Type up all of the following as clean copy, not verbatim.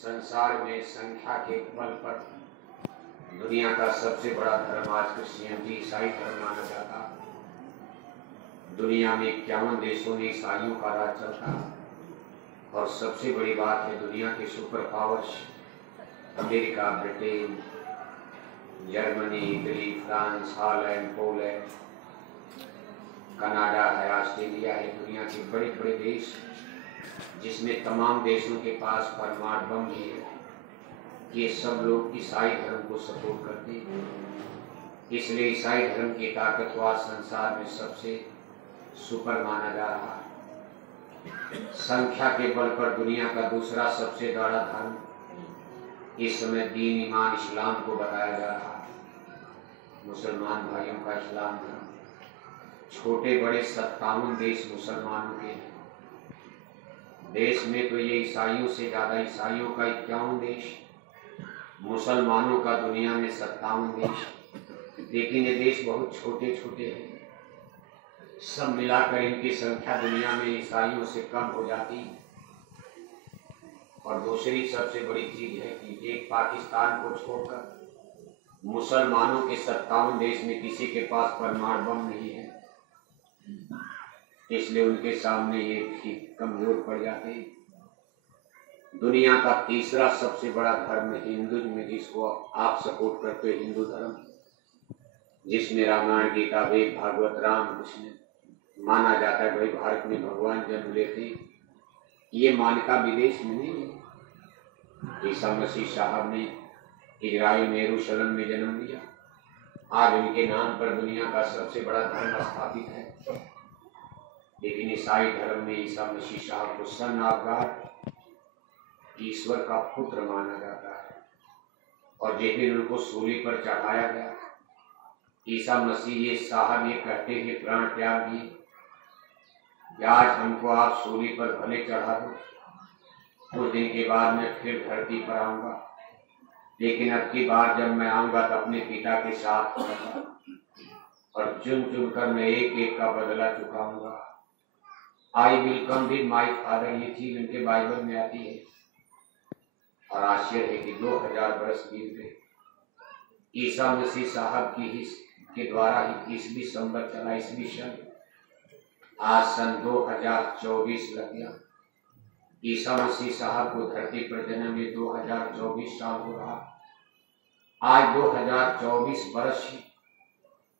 संसार में संख्या के बल पर दुनिया का सबसे बड़ा धर्म आज क्रिश्चियनिटी ईसाई धर्म माना जाता। दुनिया में 51 देशों में ईसाइयों का राज चलता और सबसे बड़ी बात है दुनिया के super powers America, Britain, Germany, Italy, France, Holland, Poland, Canada है, ऑस्ट्रेलिया है, दुनिया के बड़े बड़े देश जिसमें तमाम देशों के पास परमाणु बम भी है। ये सब लोग ईसाई धर्म को सपोर्ट करते हैं, इसलिए ईसाई धर्म की ताकत को आज संसार में सबसे सुपर माना जा रहा है। संख्या के बल पर दुनिया का दूसरा सबसे बड़ा धर्म इस समय दीन ईमान इस्लाम को बताया जा रहा है। मुसलमान भाइयों का इस्लाम धर्म, छोटे बड़े 57 देश मुसलमानों के हैं। देश में तो ये ईसाइयों से ज्यादा, ईसाइयों का 51 देश, मुसलमानों का दुनिया में 57 देश, लेकिन ये देश बहुत छोटे छोटे हैं। सब मिलाकर इनकी संख्या दुनिया में ईसाइयों से कम हो जाती। और दूसरी सबसे बड़ी चीज है कि एक पाकिस्तान को छोड़कर मुसलमानों के 57 देश में किसी के पास परमाणु बम नहीं है, इसलिए उनके सामने ये भी कमजोर पड़ जाते हैं। दुनिया का तीसरा सबसे बड़ा धर्म हिंदुइज्म, जिसको आप सपोर्ट करते हैं, हिंदू धर्म, जिसमें रामायण, गीता, वेद, भागवत, राम, कृष्ण माना जाता है। भाई भारत में भगवान जन्म लेते, ये मान्यता विदेश में नहीं है। ईसा मसीह साहब ने इजराइल में यरूशलेम में जन्म लिया। आज उनके नाम पर दुनिया का सबसे बड़ा धर्म स्थापित है। लेकिन ईसाई धर्म में ईसा मसीह साहब को सन ऑफ गॉड, ईश्वर का पुत्र माना जाता है। और जिस दिन उनको सूली पर चढ़ाया गया, ईसा मसीह ये साहब ये कहते हुए प्राण त्याग दिए कि आज हमको आप सूली पर भले चढ़ा दो, कुछ दिन के बाद मैं फिर धरती पर आऊंगा, लेकिन अब की बार जब मैं आऊंगा तो अपने पिता के साथ आऊंगा और चुन चुन कर मैं एक एक का बदला चुकाऊंगा। I will come with my father, ये चीज उनके बाइबल में आती है। और आश्चर्य है कि 2000 वर्ष बीत गए, ईसा मसीह साहब की ही के द्वारा ही ईसवी संवत चला, ईसवी सन। आज सन 2024 लग गया। ईसा मसीह साहब को धरती पर जन्म में 2024 साल हो रहा। आज 2024 वर्ष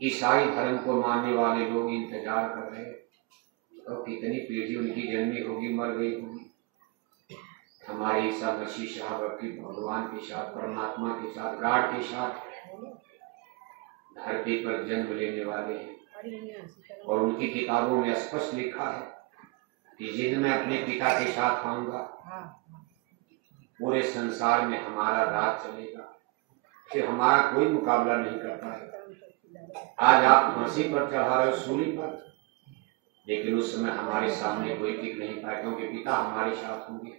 ईसाई धर्म को मानने वाले लोग इंतजार कर रहे हैं। और कितनी पीढ़ी उनकी जन्मी होगी, मर गई होगी। हमारे ईसा मसीह साहब की भगवान के साथ, परमात्मा के साथ, गॉड के साथ धरती पर जन्म लेने वाले हैं। और उनकी किताबों में स्पष्ट लिखा है कि जिन मैं अपने पिता के साथ आऊंगा, पूरे संसार में हमारा राज चलेगा, फिर हमारा कोई मुकाबला नहीं कर पाएगा। आज आप फांसी पर चढ़ा रहे हो, सूली पर, लेकिन उस समय हमारे सामने कोई टिक नहीं पाए, क्योंकि पिता हमारे साथ होंगे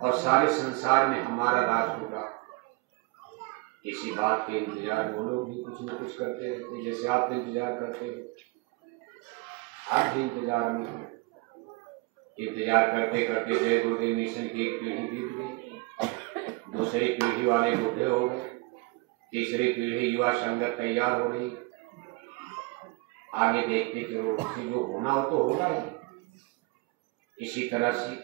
और सारे संसार में हमारा राज होगा। इसी बात के इंतजार वो लोग भी कुछ न कुछ करते रहते हैं, जैसे आप इंतजार करते हो। आप भी इंतजार में हो। इंतजार करते करते जय गुरुदेव मिशन की एक पीढ़ी बीत गई, दूसरी पीढ़ी वाले बूढ़े हो गए, तीसरी पीढ़ी युवा संगत तैयार हो गई। आगे देखते चलो, जो होना हो तो होगा ही। इसी तरह से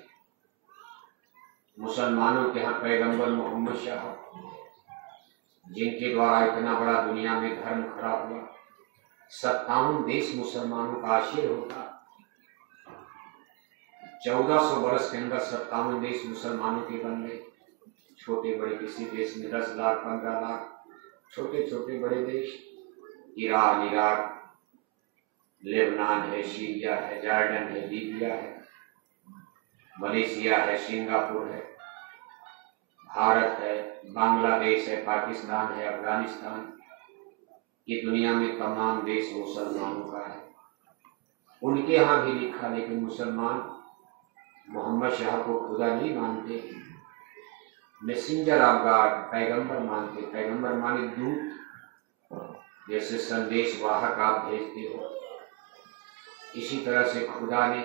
मुसलमानों के यहाँ पैगंबर मोहम्मद साहब, जिनके द्वारा इतना बड़ा दुनिया में धर्म खड़ा हुआ, 57 देश मुसलमानों का आशीर्वाद होता। 1400 वर्ष के अंदर 57 देश मुसलमानों के बन गए। छोटे बड़े किसी देश में 10 लाख 15 लाख, छोटे छोटे बड़े देश, ईरान, इराक, लेबनान है, सीरिया है, जॉर्डन है, लीबिया है, मलेशिया है, सिंगापुर है, भारत है, बांग्लादेश है, पाकिस्तान है, अफगानिस्तान। ये दुनिया में तमाम देश मुसलमानों का है। उनके यहाँ भी लिखा, लेकिन मुसलमान मोहम्मद शाह को खुदा नहीं मानते, मैसेंजर ऑफ गॉड, पैगंबर मानते। पैगंबर माने दूत, जैसे संदेश वाहक आप भेजते हो। इसी तरह से खुदा ने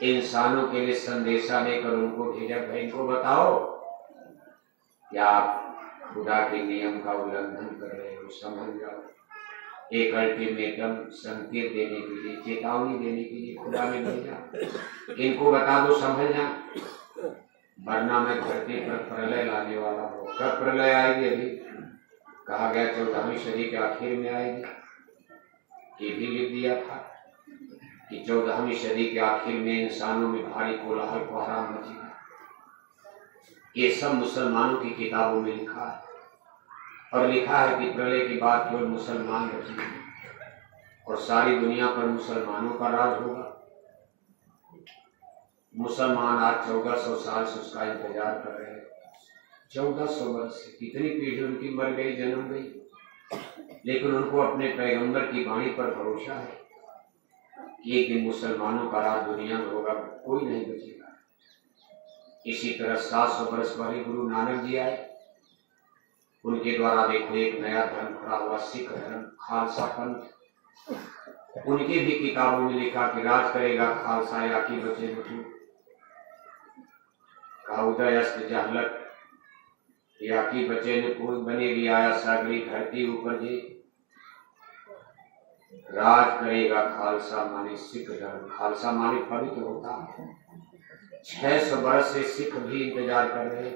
इंसानों के लिए संदेशा लेकर उनको भेजा, भाई इनको बताओ कि आप खुदा के नियम का उल्लंघन कर रहे हो, समझ जाओ। एक अल्टीमेटम संकेत देने के लिए, चेतावनी देने के लिए खुदा ने भेजा, इनको बता दो, समझ जा, वरना मैं धरती पर प्रलय लाने वाला हूँ। कब प्रलय आएगी? अभी कहा गया 14वीं सदी के आखिर में आएगी। ये भी लिख दिया था कि 14वीं सदी के आखिर में इंसानों में भारी कोलाहल कोहराम मचेगा। ये सब मुसलमानों की किताबों में लिखा है, और लिखा है कि प्रलय के बाद केवल मुसलमान बचेंगे और सारी दुनिया पर मुसलमानों का राज होगा। मुसलमान आज 1400 साल से उसका इंतजार कर रहे हैं। 1400 वर्ष से कितनी पीढ़ी उनकी मर गई, जन्म गई, लेकिन उनको अपने पैगंबर की वाणी पर भरोसा है कि एक दिन मुसलमानों का राज दुनिया में होगा, कोई नहीं बचेगा। इसी तरह 700 वर्ष पहले गुरु नानक जी आए, उनके द्वारा देखो एक नया धर्म खड़ा हुआ, सिख धर्म, खालसा पंथ। उनकी भी किताबों में लिखा कि राज करेगा खालसा, या की बचे बटू का उदय अस्त जहलत, या की बचे ने कोई बनेगी आया सागरी धरती ऊपर जी। राज करेगा खालसा माने सिख धर्म, खालसा माने पवित्र होता है। 600 वर्ष से सिख भी इंतजार कर रहे,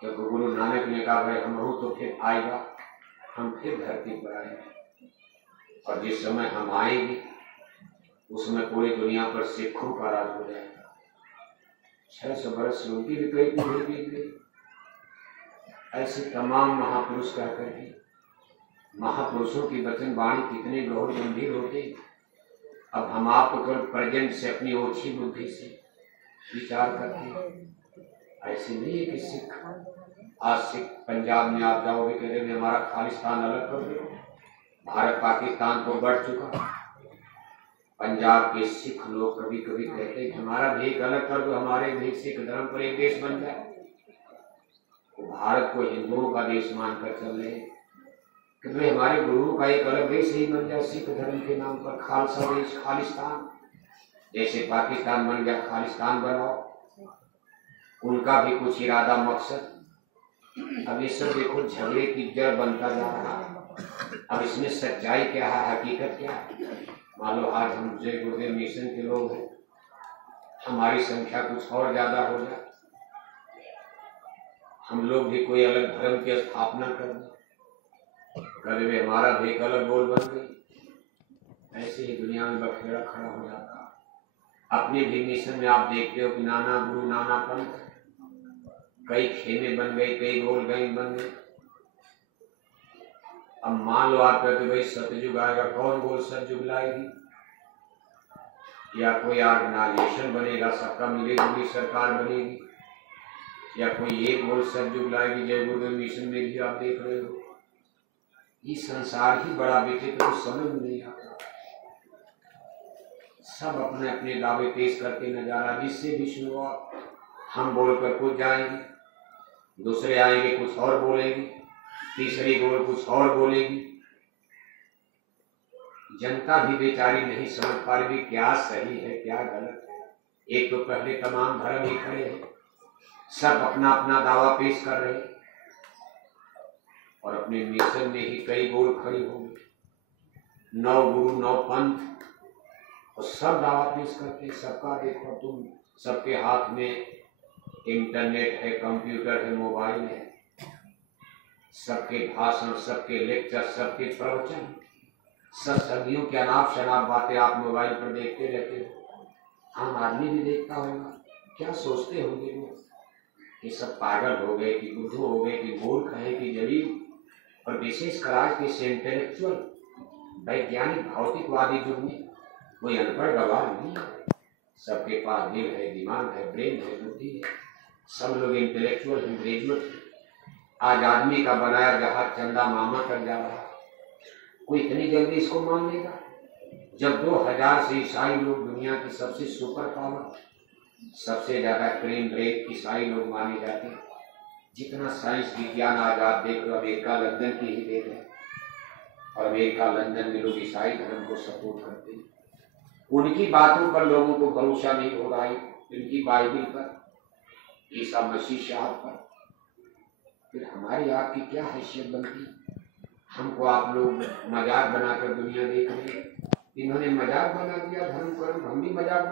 क्योंकि गुरु नानक ने कहा भाई हम हो तो फिर आएगा, हम फिर धरती पर आएंगे, और जिस समय हम आएंगे उसमें पूरी दुनिया पर सिखों का राज हो जाएगा। 600 वर्ष से उनकी भी कई पीढ़ी बीत गई। ऐसे तमाम महापुरुष कहकर के, महापुरुषों की वचन वाणी कितने गौर गंभीर होते। अब हम आपको केवल प्रेजेंट से अपनी ओछी बुद्धि से विचार करते हैं। ऐसे नहीं है कि सिख, आज सिख पंजाब में आप जाओगे कह रहे हमारा खालिस्तान अलग कर दो, भारत पाकिस्तान तो बढ़ चुका। पंजाब के सिख लोग कभी कभी कहते हैं कि हमारा भी एक अलग कर दो, हमारे भी सिख धर्म पर एक देश बन जाए। तो भारत को हिंदुओं का देश मानकर चल रहे, कि हमारे गुरुओं का एक अलग देश ही बन जाए सिख धर्म के नाम पर, खालसा देश, खालिस्तान। जैसे पाकिस्तान बन गया, खालिस्तान बनाओ। उनका भी कुछ इरादा, मकसद। अब ये सब देखो झगड़े की जड़ बनता जा रहा है। अब इसमें सच्चाई क्या है, हकीकत क्या है? मान लो आज हम जय गुरुदेव मिशन के लोग हैं, हमारी संख्या कुछ और ज्यादा हो जाए, हम लोग भी कोई अलग धर्म की स्थापना कर दें, कभी हमारा भी एक अलग गोल बन गई, ऐसे ही दुनिया में बखेड़ा खड़ा हो जाता। अपने भी मिशन में आप देखते हो कि नाना गुरु नाना पंथ, कई खेमे बन गए, कई गोल गैंग बन गए। अब मान लो आप कहते भाई सतयुग आएगा, कौन गोल सतयुग लाएगी? या कोई ऑर्गेनाइजेशन बनेगा, सबका मिलेगी सरकार बनेगी, या कोई एक गोल सतयुग लाएगी। जय गुरुदेव मिशन में भी आप देख रहे हो, ये संसार ही बड़ा विचित्र, तो समझ में नहीं आता। सब अपने अपने दावे पेश करके नजारा, जिससे भी सुनो हम बोलकर कुछ जाएंगे, दूसरे आएंगे कुछ और बोलेंगे, तीसरी गोल कुछ और बोलेगी। जनता भी बेचारी नहीं समझ पा रही क्या सही है क्या गलत है। एक तो पहले तमाम धर्म ही खड़े हैं, सब अपना अपना दावा पेश कर रहे हैं, और अपने मिशन में ही कई गोल खड़ी हो गई। 9 गुरु 9 पंथ, और सब दावा पेश करते। सबका देखो तुम, सबके हाथ में इंटरनेट है, कंप्यूटर है, मोबाइल है, सबके भाषण, सबके लेक्चर, सबके प्रवचन, सब सदियों की अनाप शनाप बातें आप मोबाइल पर देखते रहते हो। आम आदमी भी देखता होगा, क्या सोचते होंगे वो, ये सब पागल हो गए कि बुद्धू हो गए कि मूर्ख है कि जलील। और विशेषकर आज के इस इंटेलेक्चुअल वैज्ञानिक भौतिकवादी युग में कोई अनपढ़ गवार नहीं है, सबके पास दिल है, दिमाग है, ब्रेन है, बुद्धि है, सब लोग इंटेलेक्चुअल हैं, ग्रेजुएट हैं। आज आदमी का बनाया जहाज चंदा मामा तक जा रहा है, कोई इतनी जल्दी इसको मान लेगा? जब 2000 से ईसाई लोग दुनिया की सबसे सुपर पावर, सबसे ज्यादा क्रीम रेट ईसाई लोग माने जाते हैं। जितना साइंस विज्ञान आज आप देख लो, अमेरिका लंदन की ही देन है, और अमेरिका लंदन में लोग ईसाई धर्म को सपोर्ट करते हैं। उनकी बातों पर लोगों को भरोसा नहीं हो रहा है, इनकी बाइबिल पर, ईसा मसीह साहब पर, फिर हमारी आपकी क्या हैसियत बनती? हमको आप लोग मजाक बनाकर दुनिया देख रहे हैं। इन्होंने मजाक बना दिया धर्म कर्म, हम भी मजाक